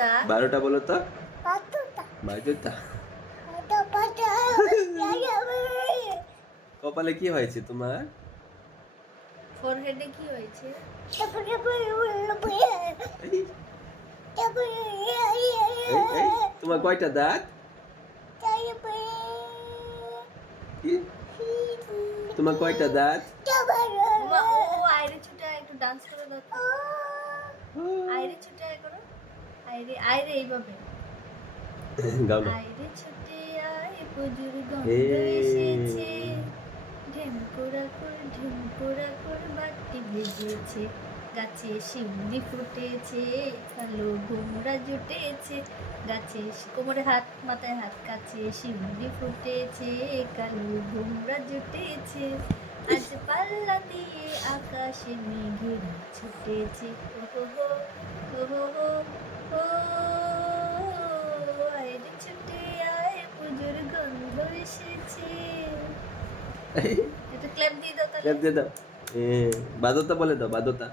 দাঁত? 12টা বলো তো। 12টা। 12টা। 12টা। কপালে কি হয়েছে তোমার? ফোরহেডে কি হয়েছে? এই, এই তোমার কয়টা দাঁত? কি? তোমার কয়টা দাঁত? ওমা, ও আইরে ছুটে আয়, একটু ডান্স করে দাও তো। আইরে ছুটে আয় করো। আইরে আইরে এইভাবে। গাও না। আইরে ছুটে আয় প্রচুর গন্ধ এই। এসেছে, ঢেমকুড়া করে বাটি ভেজেছে, গাছে শিউলি ফুটেছে, কালো ভোমরা জুটেছে, গাছে কোমরে হাত মাথায় হাত, গাছে শিউলি ফুটেছে, কালো ভোমরা জুটেছে, আজ পাল্লা দিয়ে আকাশে মেঘেরা ছুটেছে, ও হো হো, ও হো হো, ও আইরে ছুটে আয় পুজোর গন্ধ এসেছে। এটা ক্ল্যাপ দিয়ে দাও তাহলে। ক্ল্যাপ দিয়ে দাও। বাদতা বলে দাও, বাদতা।